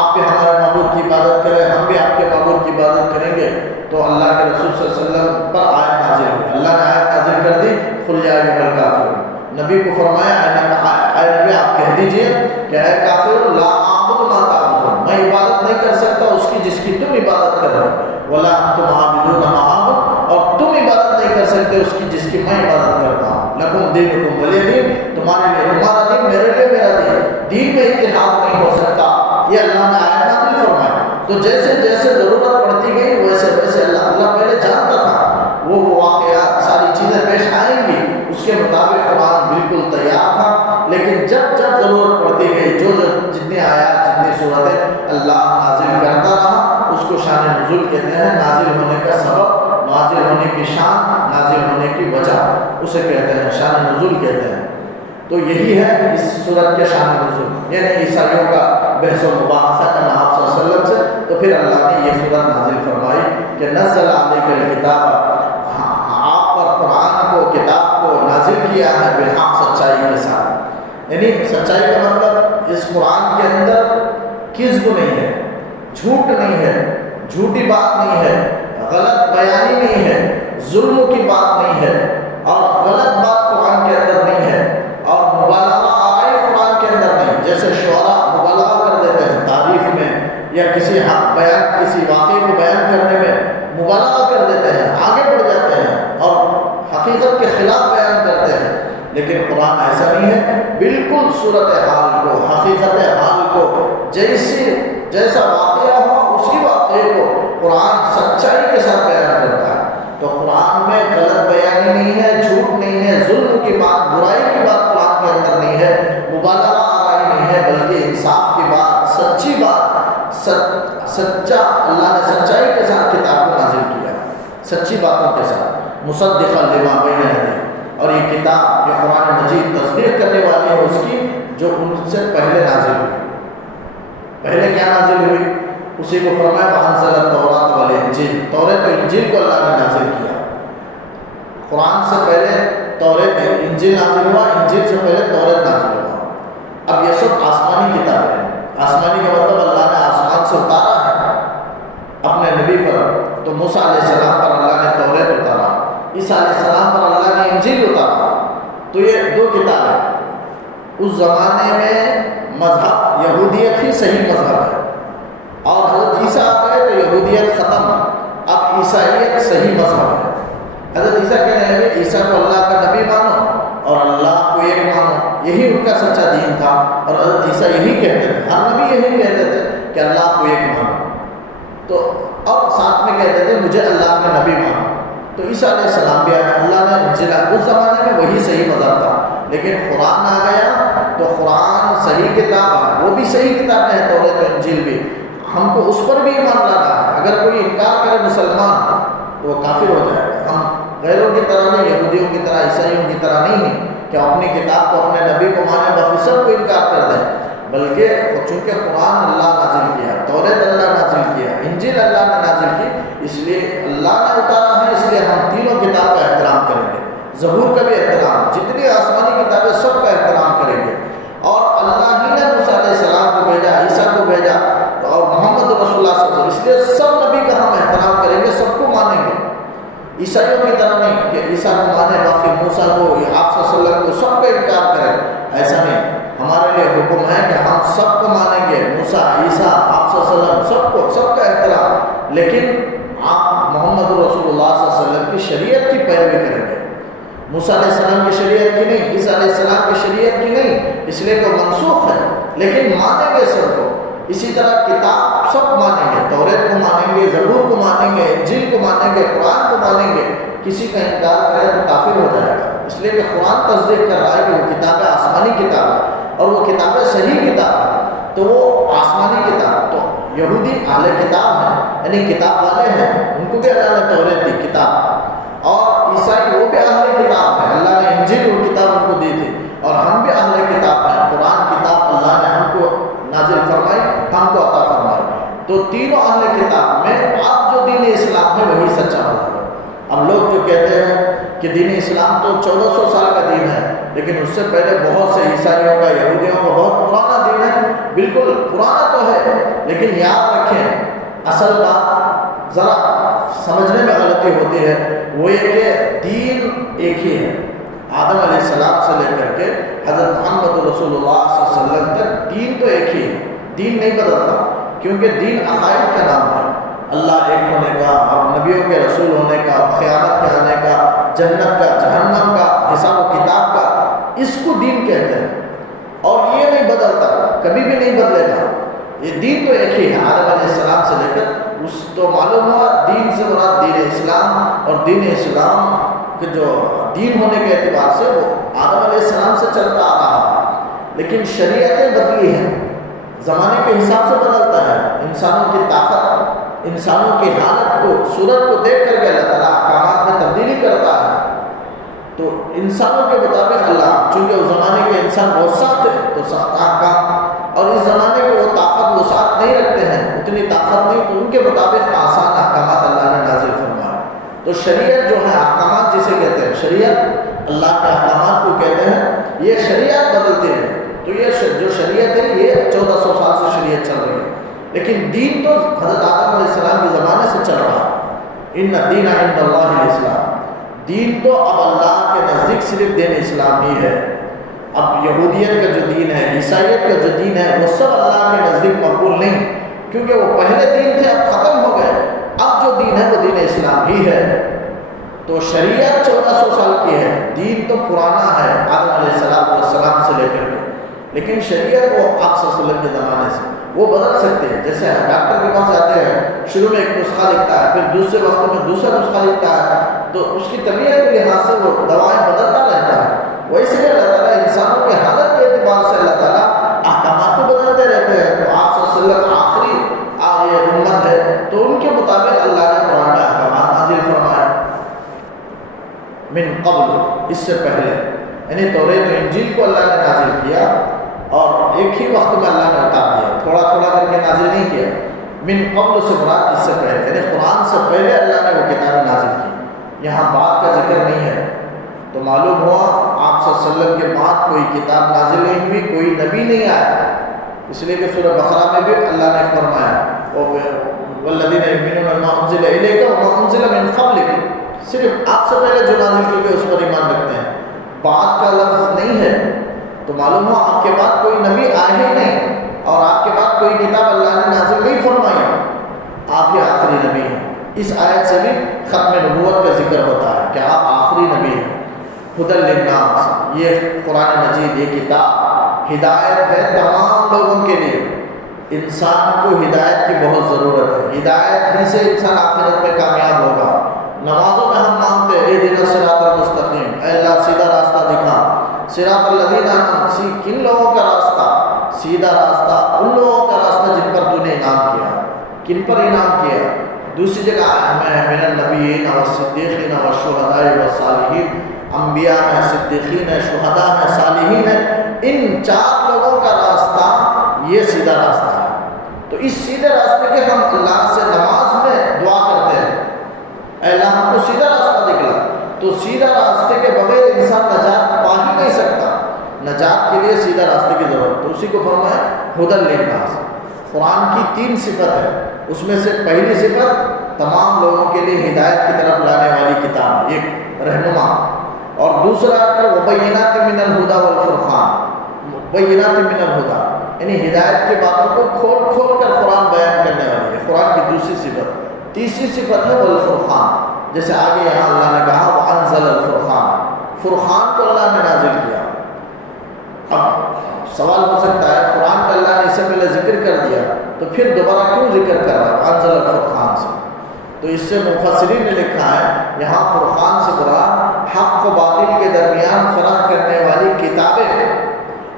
آپ بھی ہمارے معبود کی عبادت کریں، ہم بھی آپ کے معبود کی عبادت کریں گے، تو اللہ کے رسول صلی اللہ علیہ وسلم پر آیت نازل ہوئی، اللہ نے آیت نازل کر دی قل یا ایھا الکافرون۔ نبی کو فرمایا اے نبی آپ کہہ دیجئے کہ اے کافر لا اعبد ما تعبدون، میں عبادت نہیں کر سکتا اس کی جس کی تم عبادت کر رہے ہو، ولا انتم عابدون ما اعبد، اور تم عبادت نہیں کر سکتے اس کی جس کی میں عبادت کرتا ہوں، لکم دینکم ولی دین، تمہارے لیے تمہارا دین، میرے لیے میرا دین، دین میں اتحاد نہیں ہو سکتا، یہ اللہ نے آیت نازل فرمایا۔ تو جیسے جیسے ضرورت پڑتی گئی ویسے ویسے اللہ پہلے جانتا تھا وہ واقعات ساری چیزیں پیش آئیں گی، اس کے مطابق قرآن بالکل تیار تھا، لیکن جب جب ضرورت پڑتی گئی جو جتنی آیات جتنی صورتیں اللہ نازل کرتا رہا، اس کو شان نزول کہتے ہیں، نازل ہونے کا سبب، نازل ہونے کی شان، نازل ہونے کی وجہ، اسے کہتے ہیں شان نزول کہتے ہیں۔ تو یہی ہے اس صورت کے شان نزول، یعنی عیسائیوں کا بحث و مباحثہ کرنا آپ صلی اللہ علیہ وسلم سے، تو پھر اللہ نے یہ صورت نازل فرمائی کہ نزل علیک الکتاب، آپ پر قرآن کو، کتاب کو نازل کیا ہے بالحق، سچائی کے ساتھ، یعنی سچائی کا مطلب اس قرآن کے اندر کذب نہیں ہے، جھوٹ نہیں ہے، جھوٹی بات نہیں ہے، غلط بیانی نہیں ہے، ظلم کی بات نہیں ہے، اور غلط بات قرآن کے اندر نہیں ہے، اور مبالغہ آرائی قرآن کے اندر نہیں، جیسے شعراء مبالغہ کر دیتے ہیں تعریف میں، یا کسی حق بیان، کسی واقعے کو بیان کرنے میں مبالغہ کر دیتے ہیں، آگے بڑھ جاتے ہیں اور حقیقت کے خلاف بیان کرتے ہیں، لیکن قرآن ایسا نہیں ہے، بالکل صورت حال کو، حقیقت حال کو، جیسا واقعہ ہو اسی واقعے کو قرآن سچائی کے ساتھ بیان کرتا ہے۔ تو قرآن میں غلط بیانی نہیں ہے، جھوٹ نہیں ہے، ظلم کی بات، برائی کی بات قرآن کے اندر نہیں ہے، مبالغہ آرائی نہیں ہے، بلکہ انصاف کی بات، سچی بات، سچا، اللہ نے سچائی کے ساتھ کتاب کو نازل کیا، سچی باتوں کے ساتھ، مصدقا لما بین یدیہ، اور یہ کتاب، یہ قرآن مجید تصدیق کرنے والی ہے اس کی جو ان سے پہلے نازل ہوئی۔ پہلے کیا نازل ہوئی؟ اسی کو فرمایا وَأَنزَلَ التَّوْرَاةَ وَالْإِنجِيلَ، تورات و انجیل کو اللہ نے نازل کیا۔ قرآن سے پہلے تورات، انجیل نازل ہوا، انجیل سے پہلے تورات نازل ہوا۔ اب یہ سب آسمانی کتابیں ہیں، آسمانی کا مطلب اللہ نے آسمان سے اتارا ہے اپنے نبی پر، تو موسیٰ علیہ السلام پر اللہ نے توریت اتارا، عیسیٰ علیہ السلام پر اللہ نے انجیل اتارا، تو یہ دو کتابیں۔ اس زمانے میں مذہب یہودیت ہی صحیح مذہب ہے، اور حضرت عیسیٰ آ گئے تو یہودیت ختم، اب عیسائیت صحیح مذہب ہے۔ حضرت عیسیٰ کہنے لگے عیسیٰ کو اللہ کا نبی مانو اور اللہ کو ایک مانو، یہی ان کا سچا دین تھا، اور حضرت عیسیٰ یہی کہتے تھے، ہر نبی یہی کہتے تھے کہ اللہ کو ایک مانو، تو اور ساتھ میں کہتے تھے مجھے اللہ کے نبی مانو۔ تو عیسیٰ علیہ السلام بھی آیا، اللہ نے انجیل، اس زمانے میں وہی صحیح مذہب تھا، لیکن قرآن آ گیا تو قرآن صحیح کتاب ہے، وہ بھی صحیح کتاب ہے، توریت و انجیل بھی، ہم کو اس پر بھی ایمان لانا ہے۔ اگر کوئی انکار کرے مسلمان تو وہ کافر ہو جائے گا۔ ہم غیروں کی طرح نہیں، یہودیوں کی طرح، عیسائیوں کی طرح نہیں ہیں کہ اپنی کتاب کو، اپنے نبی کو مانے، باقی سب کو انکار کر دیں، بلکہ چونکہ قرآن اللہ نازل کیا، توریت اللہ نازل کیا، انجیل اللہ نے نازل کی، اس لیے اللہ نے اتارا ہے، اس لیے ہم تینوں کتاب کا احترام کریں گے، زبور کا بھی احترام، جتنی آسمانی کتابیں سب کا احترام کریں گے۔ اور اللہ ہی نے موسیٰ علیہ السلام کو بھیجا، عیسیٰ کو بھیجا، اور محمد رسول اللہ صلی اللہ علیہ وسلم، اس لیے سب نبی کا ہم احترام کریں گے، سب کو مانیں گے، عیسائیوں کی طرح نہیں کہ عیسیٰ کو مانے باقی موسیٰ کو یا آپ صلی اللہ علیہ وسلم کو سب کا انکار کریں، ایسا نہیں۔ ہمارے لیے حکم ہے کہ ہم سب کو مانیں گے، موسیٰ، عیسیٰ، آپ صلی اللہ علیہ وسلم، سب کو، سب کا احترام، لیکن آپ محمد رسول اللہ صلی اللہ علیہ وسلم کی شریعت کی پیروی کریں گے، موسیٰ علیہ السلام کی شریعت کی نہیں، عیسیٰ علیہ السلام کی شریعت کی نہیں، اس لیے کہ منسوخ ہے، لیکن مانیں گے سب کو۔ اسی طرح کتاب سب مانیں گے، توریت کو مانیں گے، زبور کو مانیں گے، انجیل کو مانیں گے، قرآن کو مانیں گے۔ کسی کا انکار کرے تو کافر ہو جائے گا، اس لیے کہ قرآن تصدیق کر رہا ہے کہ وہ کتابیں آسمانی کتاب ہے، اور وہ کتابیں صحیح کتاب ہے، تو وہ آسمانی کتاب، تو یہودی اہل کتاب ہیں، یعنی کتاب والے ہیں، ان کو بھی اللہ نے توریت دی کتاب، اور عیسائی وہ بھی اہل کتاب ہے، اللہ نے انجیل اور کتاب ان کو دی تھی، اور ہم بھی اہل کتاب ہیں، قرآن کتاب اللہ نے ہم کو نازل فرمائی، ہم کو عطا فرمائی، تو تینوں اہل کتاب میں اب جو دین اسلام ہے وہی سچا مذہب ہے۔ اب لوگ جو کہتے ہیں کہ دین اسلام تو 1400 سال کا دین ہے، لیکن اس سے پہلے بہت سے عیسائیوں کا، یہودیوں کا بہت پرانا دین ہے، بالکل پرانا تو ہے، لیکن یاد رکھیں اصل بات ذرا سمجھنے میں غلطی ہوتی ہے، وہ یہ کہ دین ایک ہی ہے، آدم علیہ السلام سے لے کر کے حضرت محمد رسول اللہ صلی اللہ علیہ وسلم تک دین تو ایک ہی ہے، دین نہیں بدلتا، کیونکہ دین عقائد کا نام ہے، اللہ ایک ہونے کا، اور نبیوں کے رسول ہونے کا، قیامت کے آنے کا، جنت کا، جہنم کا، حساب و کتاب کا، اس کو دین کہتے ہیں، اور یہ نہیں بدلتا، کبھی بھی نہیں بدلے گا، یہ دین تو ایک ہی ہے، آدم علیہ السلام سے لے کر اس تو معلوم ہوا دین سے مراد دین اسلام، اور دین اسلام کہ جو دین ہونے کے اعتبار سے وہ آدم علیہ السلام سے چلتا آ رہا ہے، لیکن شریعتیں بدلی ہیں، زمانے کے حساب سے بدلتا ہے، انسانوں کی طاقت، انسانوں کی حالت کو، صورت کو دیکھ کر کے اللہ تعالیٰ احکامات میں تبدیلی کرتا ہے، تو انسانوں کے مطابق اللہ، چونکہ اس زمانے کے انسان بہت سخت ہے تو سخت احکام، اور اس زمانے کے وہ طاقت وسعت نہیں رکھتے ہیں، اتنی طاقت نہیں، تو ان کے مطابق آسان احکامات اللہ نے نازل فرمایا۔ تو شریعت جو ہے، احکامات جسے کہتے ہیں، شریعت اللہ کے احکامات کو کہتے ہیں، یہ شریعت بدلتے ہیں، تو یہ جو شریعت ہے یہ 1400 سال سے شریعت چل رہی ہے، لیکن دین تو حضرت آدم علیہ السلام کے زمانے سے چل رہا ہے، ان الدین عند اللہ الاسلام، دین تو اب اللہ کے نزدیک صرف دین اسلام ہی ہے، اب یہودیت کا جو دین ہے، عیسائیت کا جو دین ہے، وہ سب اللہ کے نزدیک مقبول نہیں، کیونکہ وہ پہلے دین تھے، اب ختم ہو گئے، اب جو دین ہے وہ دین اسلام ہی ہے۔ تو شریعت 1400 سال کی ہے، دین تو پرانا ہے آدم علیہ السلام سے لے کر کے، لیکن شریعت وہ آپ صلی اللہ علیہ وسلم کے زمانے سے وہ بدل سکتے ہیں، جیسے ڈاکٹر کے پاس جاتے ہیں، شروع میں ایک نسخہ لکھتا ہے، پھر دوسرے وقت میں دوسرا نسخہ لکھتا ہے، تو اس کی طبیعت کے لحاظ سے وہ دوائیں بدلتا رہتا ہے، ویسے ہی اللہ تعالیٰ انسانوں کی حالت کے اعتبار سے اللہ تعالیٰ احکامات کو بدلتے رہتے ہیں، تو آپ صلی اللہ علیہ وسلم آخری امت ہے، تو ان کے مطابق اللہ نے قرآن میں احکامات نازل فرمائے، من قبل، اس سے پہلے، یعنی توریت و انجیل کو اللہ نے نازل کیا، اور ایک ہی وقت میں اللہ نے اتار دیا، تھوڑا تھوڑا کر کے نازل نہیں کیا، من قبل سے مراد اس سے پہلے، یعنی قرآن سے پہلے اللہ نے وہ کتابیں نازل کی، یہاں بات کا ذکر نہیں ہے، تو معلوم ہوا آپ صلی اللہ علیہ وسلم کے بعد کوئی کتاب نازل نہیں ہوئی، کوئی نبی نہیں آیا، اس لیے کہ سورہ بقرہ میں بھی اللہ نے فرمایا والذین یؤمنون بما انزل الیک وما انزل من قبلک، صرف آپ سے پہلے جو نازل کی گئی اس پر ایمان رکھتے ہیں، بعد کا لفظ نہیں ہے، تو معلوم ہو آپ کے بعد کوئی نبی آئے ہی نہیں، اور آپ کے بعد کوئی کتاب اللہ نے نازل نہیں فرمائی، آپ ہی آخری نبی ہیں۔ اس آیت سے بھی ختم نبوت کا ذکر ہوتا ہے کہ آپ آخری نبی ہیں۔ ہدی للناس، یہ قرآن مجید، یہ کتاب ہدایت ہے تمام لوگوں کے لیے۔ انسان کو ہدایت کی بہت ضرورت ہے، ہدایت ہی سے انسان آخرت میں کامیاب ہوگا۔ نمازوں میں ہم مانگتے ہیں اہدنا الصراط المستقیم، اے اللہ سیدھا راستہ دکھا، صراط الذین انعمت، کن لوگوں کا راستہ؟ سیدھا راستہ ان لوگوں کا راستہ جن پر تو نے انعام کیا۔ کن پر انعام کیا؟ دوسری جگہ من النبیین والصدیقین والشہداء والصالحین، انبیاء ہیں، صدیقین ہیں، شہداء ہیں، صالحین ہیں، ان 4 لوگوں کا راستہ یہ سیدھا راستہ ہے۔ تو اس سیدھے راستے کے ہم اللہ سے نماز میں دعا کرتے ہیں، اے اللہ ہم کو سیدھا راستہ دکھلا۔ تو سیدھا راستے کے بغیر انسان نجات پا ہی نہیں سکتا، نجات کے لیے سیدھا راستے کی ضرورت۔ تو اسی کو فرمایا ہدی للناس۔ قرآن کی 3 صفت ہے، اس میں سے پہلی صفت تمام لوگوں کے لیے ہدایت کی طرف لانے والی کتاب، ایک رہنما، اور دوسرا وبینات من الہدی والفرقان، بینات من الہدی، یعنی ہدایت کی باتوں کو کھول کھول کر قرآن بیان کرنے والی ہے، قرآن کی دوسری صفت۔ تیسری صفت ہے والفرقان، جیسے آگے یہاں اللہ نے کہا وانزل الفرقان، فرقان کو اللہ نے نازل کیا۔ اب سوال ہو سکتا ہے قرآن کا اللہ نے اس سے پہلے ذکر کر دیا تو پھر دوبارہ کیوں ذکر کر رہا ہے وانزل الفرقان سے؟ تو اس سے مفسرین نے لکھا ہے یہاں فرقان سے مراد حق و باطل کے درمیان فرق کرنے والی کتابیں ہیں،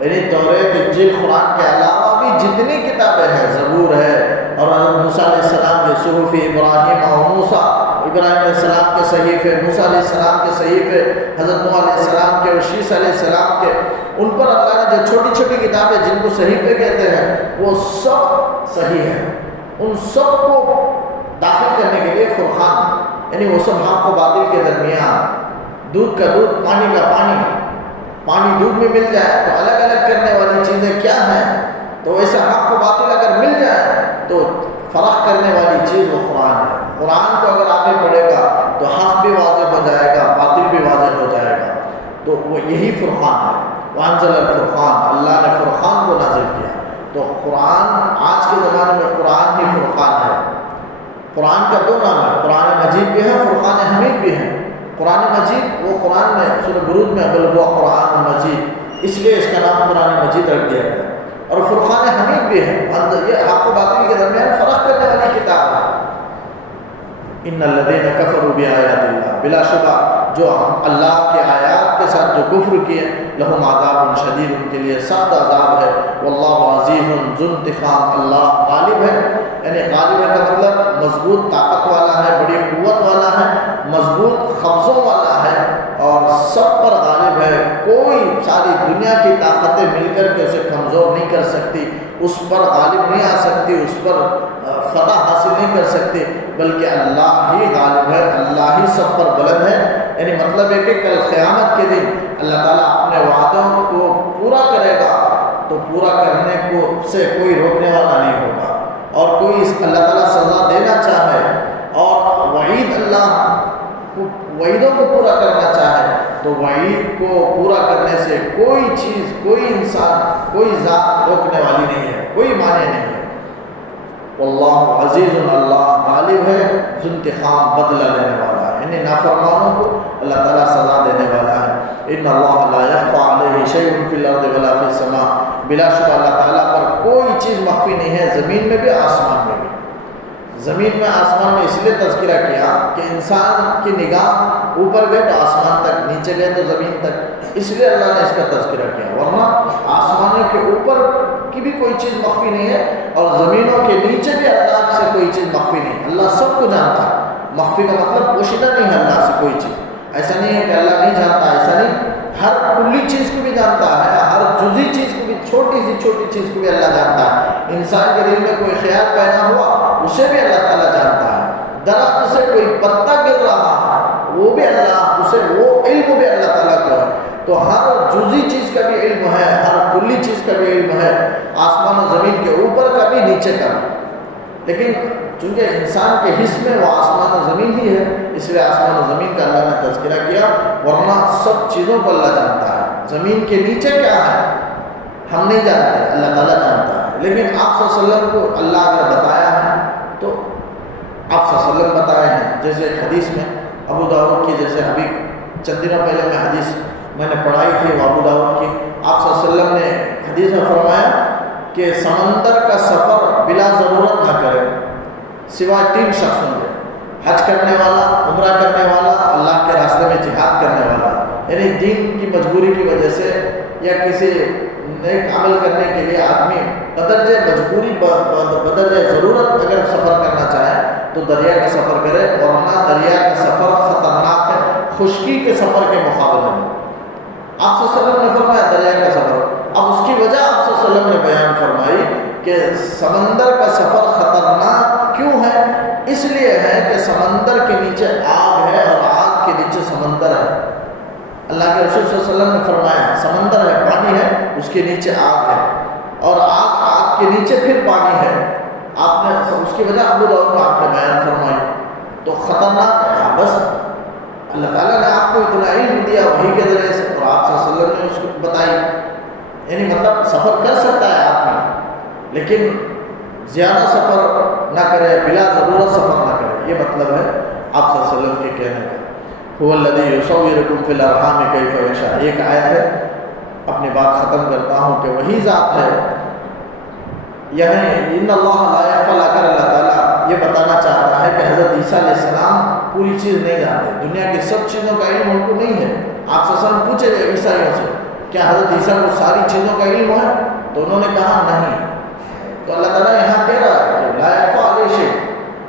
یعنی توریت، انجیل، قرآن کے علاوہ بھی جتنی کتابیں ہیں، زبور ہے، اور حضرت موسیٰ علیہ السلام کے صحف ابراہیم اور موسیٰ، ابراہیم علیہ السلام کے صحیفے، موسیٰ علیہ السلام کے صحیفے، حضرت نوح علیہ السلام کے اور شیس علیہ السلام کے، ان پر اللہ نے جو چھوٹی چھوٹی کتابیں جن کو صحیفے کہتے ہیں وہ سب صحیح ہیں، ان سب کو داخل کرنے کے لیے فرقان، یعنی وہ سب حق و باطل کے درمیان، دودھ کا دودھ، پانی کا پانی، پانی دودھ میں مل جائے تو الگ الگ کرنے والی چیزیں کیا ہیں، تو ایسا حق و باطل اگر مل جائے تو فرق کرنے والی چیز وہ قرآن ہے۔ قرآن کو اگر آدمی پڑھے گا تو حق بھی واضح ہو جائے گا، باطل بھی واضح ہو جائے گا، تو وہ یہی فرقان ہے۔ وانزل الفرقان، اللہ نے فرقان کو نازل کیا۔ تو قرآن آج کے زمانے میں قرآن ہی فرقان ہے۔ قرآن کا 2 نام ہے، قرآن مجید بھی ہے، فرقان حمید بھی ہے۔ قرآن مجید وہ قرآن میں سورہ برود میں بل ہوا قرآن مجید، اس لیے اس کا نام قرآن مجید رکھ دیا گیا، اور فرقان حمید بھی ہے، یہ حق و باطل کے درمیان فرق کرنے والی کتاب ہے۔ ان الذین کفروا بآیات اللہ، بلا شبہ جو اللہ کے آیات کے ساتھ جو کفر کیے، لہم عذاب شدید، ان کے لیے سخت عذاب ہے۔ واللہ عزیز ذو انتقام، اللہ غالب ہے، یعنی غالب ہے کا مطلب مضبوط طاقت والا ہے، بڑی قوت والا ہے، مضبوط قبضوں والا ہے، اور سب پر غالب ہے۔ کوئی ساری دنیا کی طاقتیں مل کر کے اسے کمزور نہیں کر سکتی، اس پر غالب نہیں آ سکتی، اس پر فتح حاصل نہیں کر سکتے، بلکہ اللہ ہی غالب ہے، اللہ ہی سب پر بلند ہے۔ یعنی مطلب ہے کہ کل قیامت کے دن اللہ تعالیٰ اپنے وعدوں کو پورا کرے گا تو پورا کرنے کو سے کوئی روکنے والا نہیں ہوگا، اور کوئی اللہ تعالیٰ سزا دینا چاہے اور وعید اللہ وعیدوں کو پورا کرنا چاہے تو وعید کو پورا کرنے سے کوئی چیز، کوئی انسان، کوئی ذات روکنے والی نہیں ہے، کوئی مانع نہیں ہے۔ واللہ عزیز، اللہ غالب ہے، ذو انتقام، بدلہ لینے والا ہے، یعنی نافرمانوں کو اللہ تعالیٰ سزا دینے والا ہے۔ ان اللہ لا یخفی علیہ شیء فی الارض ولا فی السماء، بلا شبہ اللہ تعالیٰ پر کوئی چیز مخفی نہیں ہے، زمین میں بھی آسمان میں بھی۔ زمین میں آسمان میں اس لیے تذکرہ کیا کہ انسان کی نگاہ اوپر گئے تو آسمان تک، نیچے گئے تو زمین تک، اس لیے اللہ نے اس کا تذکرہ کیا، ورنہ آسمانوں کے اوپر کی بھی کوئی چیز مخفی نہیں ہے، اور زمینوں کے نیچے بھی اللہ سے کوئی چیز مخفی نہیں، اللہ سب کو جانتا ہے۔ مخفی کا مطلب پوشیدہ نہیں ہے اللہ سے کوئی چیز، ایسا نہیں ہے کہ اللہ نہیں جانتا، ایسا نہیں، ہر کلی چیز کو بھی جانتا ہے، ہر جزئی چیز کو بھی، چھوٹی سی چھوٹی چیز کو بھی اللہ جانتا ہے۔ انسان کے دل میں کوئی خیال پیدا ہوا اسے بھی اللہ تعالیٰ جانتا ہے، درخت سے کوئی پتا گر رہا ہے وہ بھی اللہ، اسے وہ علم بھی اللہ تعالیٰ کو ہے۔ تو ہر جزئی چیز کا بھی علم ہے، ہر کلی چیز کا بھی علم ہے، آسمان و زمین کے اوپر کا بھی نیچے کا بھی۔ لیکن چونکہ انسان کے حص میں وہ آسمان و زمین ہی ہے، اس لیے آسمان و زمین کا اللہ نے تذکرہ کیا، ورنہ سب چیزوں کو اللہ جانتا ہے۔ زمین کے نیچے کیا ہے ہم نہیں جانتے، اللہ تعالیٰ جانتا ہے۔ لیکن آپ صلی اللہ علیہ وسلم کو اللہ اگر بتایا ہے تو آپ صلی اللہ علیہ وسلم بتائے ہیں۔ جیسے حدیث میں ابو داؤد کی، جیسے ابھی چند دنوں پہلے میں حدیث میں نے پڑھائی تھی وہ ابو داؤد کی، آپ صلی اللہ علیہ وسلم نے حدیث میں فرمایا کہ سمندر کا سفر بلا ضرورت نہ کرے سوائے 3 شخصوں کے، حج کرنے والا، عمرہ کرنے والا، اللہ کے راستے میں جہاد کرنے والا۔ یعنی دین کی مجبوری کی وجہ سے یا کسی نیک عمل کرنے کے لیے آدمی بدرجہ مجبوری بدرجہ ضرورت اگر سفر کرنا چاہے تو دریا کا سفر کرے، ورنہ دریا کا سفر خطرناک ہے خشکی کے سفر کے مقابلے میں۔ آپ صلی اللہ علیہ وسلم نے فرمایا دریا کا سفر، اب اس کی وجہ آپ صلی اللہ علیہ وسلم نے بیان فرمائی کہ سمندر کا سفر خطرناک کیوں ہے؟ اس لیے ہے کہ سمندر کے نیچے آگ ہے اور آگ کے نیچے سمندر ہے۔ اللہ کے رسول صلی اللہ علیہ وسلم نے فرمایا سمندر ہے، پانی ہے، اس کے نیچے آگ ہے، اور آگ کے نیچے پھر پانی ہے۔ آپ نے اس کی وجہ ابو داؤد میں آپ نے بیان فرمائی، تو خطرناک ہے۔ بس اللہ تعالیٰ نے آپ کو اتنا علم دیا وحی کے ذریعے سے، اور آپ صلی اللہ علیہ وسلم نے اس کو بتائی، یعنی مطلب سفر کر سکتا ہے آدمی، لیکن زیادہ سفر نہ کرے، بلا ضرورت سفر نہ کرے، یہ مطلب ہے آپ صلی اللہ علیہ وسلم کے کہنے کا۔ هو الذی یصورکم فی الارحام کیف یشاء، ایک آیت ہے، اپنی بات ختم کرتا ہوں کہ وہی ذات ہے، یعنی ان اللہ لا یخفی، کر اللہ تعالیٰ یہ بتانا چاہتا ہے کہ حضرت عیسیٰ علیہ السلام پوری چیز نہیں جانتے، دنیا کی سب چیزوں کا علم ان کو نہیں ہے۔ آپ صلی اللہ علیہ وسلم پوچھے عیسائیوں سے کیا حضرت عیسیٰ کو ساری چیزوں کا علم ہے؟ تو انہوں نے کہا نہیں۔ تو اللہ تعالیٰ یہاں کہہ رہا ہے کہ لا یخفی علیہ شیء،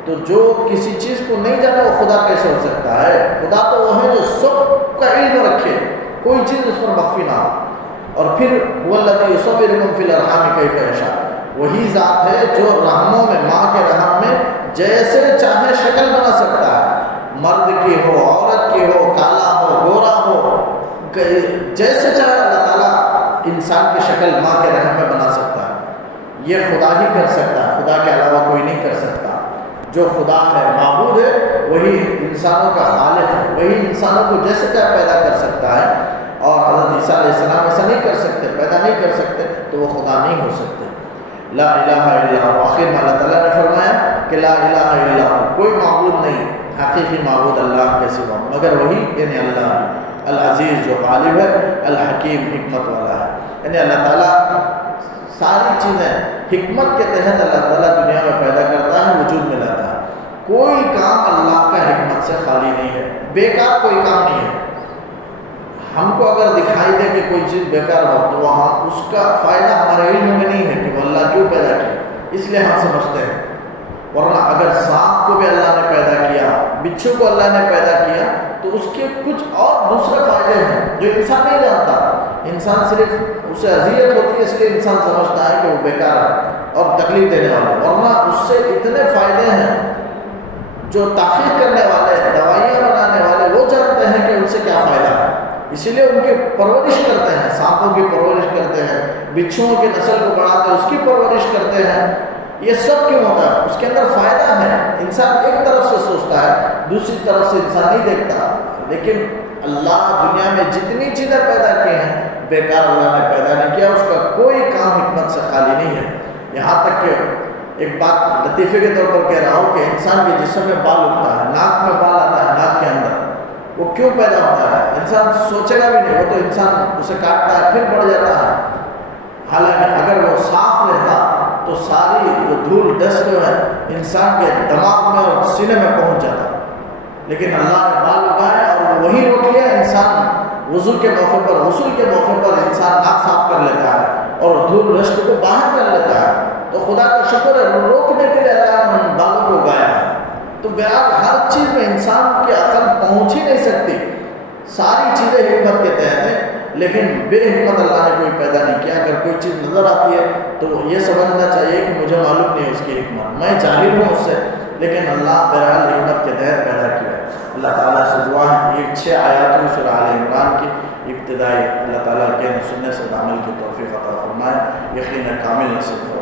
تو جو کسی چیز کو نہیں جانا وہ خدا کیسے ہو سکتا ہے؟ خدا تو وہ ہے جو سب کا علم رکھے، کوئی چیز اس پر مخفی نہ ہو۔ اور پھر هو الذی یصورکم فی الارحام کیف یشاء، وہی ذات ہے جو رحموں میں، ماں کے رحم میں جیسے چاہے شکل بنا سکتا ہے، مرد کی ہو، عورت کی ہو، کالا ہو، گورا ہو، جیسے چاہے اللہ تعالیٰ انسان کی شکل ماں کے رحم میں بنا سکتا ہے۔ یہ خدا ہی کر سکتا ہے، خدا کے علاوہ کوئی نہیں کر سکتا۔ جو خدا ہے، معبود ہے، وہی انسانوں کا خالق ہے، وہی انسانوں کو جیسے چاہے پیدا کر سکتا ہے، اور حضرت عیسیٰ علیہ السلام ایسا نہیں کر سکتے، پیدا نہیں کر سکتے، تو وہ خدا نہیں ہو سکتے۔ لا الہ الا ہو، آخر میں اللہ تعالیٰ نے فرمایا کہ لا الہ الا ہو، کوئی معبود نہیں حقیقی معبود اللہ کے سوا مگر وہی، یعنی اللہ العزیز جو غالب ہے، الحکیم حکمت والا ہے۔ یعنی اللہ تعالیٰ ساری چیزیں حکمت کے تحت اللہ تعالیٰ دنیا میں پیدا کرتا ہے، وجود میں لاتا ہے۔ کوئی کام اللہ کا حکمت سے خالی نہیں ہے، بیکار کوئی کام نہیں ہے۔ ہم کو اگر دکھائی دے کہ کوئی چیز بیکار ہو تو وہاں اس کا فائدہ ہمارے علم میں نہیں ہے کہ وہ اللہ کیوں پیدا کیا، اس لیے ہم سمجھتے ہیں۔ ورنہ اگر سانپ کو بھی اللہ نے پیدا کیا، بچھو کو اللہ نے پیدا کیا، تو اس کے کچھ اور دوسرے فائدے ہیں جو انسان نہیں جانتا۔ انسان صرف اسے اذیت ہوتی ہے اس لیے انسان سمجھتا ہے کہ وہ بیکار ہے اور تکلیف دینے والا، ورنہ اس سے اتنے فائدے ہیں جو تحقیق کرنے والے، دوائیاں بنانے والے، وہ جانتے ہیں کہ ان سے کیا فائدہ ہے، اسی لیے ان کی پرورش کرتے ہیں، سانپوں کی پرورش کرتے ہیں، بچھوؤں کی نسل کو بڑھاتے ہیں، اس کی پرورش کرتے ہیں۔ یہ سب کیوں ہوتا ہے؟ اس کے اندر فائدہ ہے۔ انسان ایک طرف سے سوچتا ہے، دوسری طرف سے انسان نہیں دیکھتا، لیکن اللہ دنیا میں جتنی چیزیں پیدا کی ہیں بیکار اللہ نے پیدا نہیں کیا، اس کا کوئی کام حکمت سے خالی نہیں ہے۔ یہاں تک کہ ایک بات لطیفے کے طور پر کہہ رہا ہوں کہ انسان کے جسم میں بال اگتا ہے، ناک میں بال آتا ہے، ناک کے اندر وہ کیوں پیدا ہوتا ہے انسان سوچے گا بھی نہیں، وہ تو انسان اسے کاٹتا ہے پھر بڑھ جاتا ہے۔ حالانکہ اگر وہ صاف رہتا تو ساری جو دھول ڈسٹ جو ہے انسان کے دماغ میں اور سینے میں پہنچ جاتا، لیکن اللہ نے بال اگائے اور وہی روک لیا۔ انسان وضو کے موقع پر، غسل کے موقع پر انسان ناک صاف کر لیتا ہے اور دھول ڈسٹ کو باہر کر لیتا ہے، تو خدا کا شکر ہے روکنے کے لیے اللہ نے ان بالوں کو اگایا ہے۔ تو بہرحال ہر چیز میں انسان کی عقل پہنچ ہی نہیں سکتی، ساری چیزیں حکمت کے تحت ہیں، لیکن بے حکمت اللہ نے کوئی پیدا نہیں کیا۔ اگر کوئی چیز نظر آتی ہے تو یہ سمجھنا چاہیے کہ مجھے معلوم نہیں ہے اس کی حکمت، میں جاہل ہوں اس سے، لیکن اللہ بہرحال حکمت کے تحت پیدا کیا ہے۔ اللہ تعالیٰ سے دعا ہے، یہ 6 آیات سورہ آل عمران کی ابتدائی اللہ تعالیٰ کے سننے سے عمل کی توفیق عطا فرمائے، یقین کامل نصیب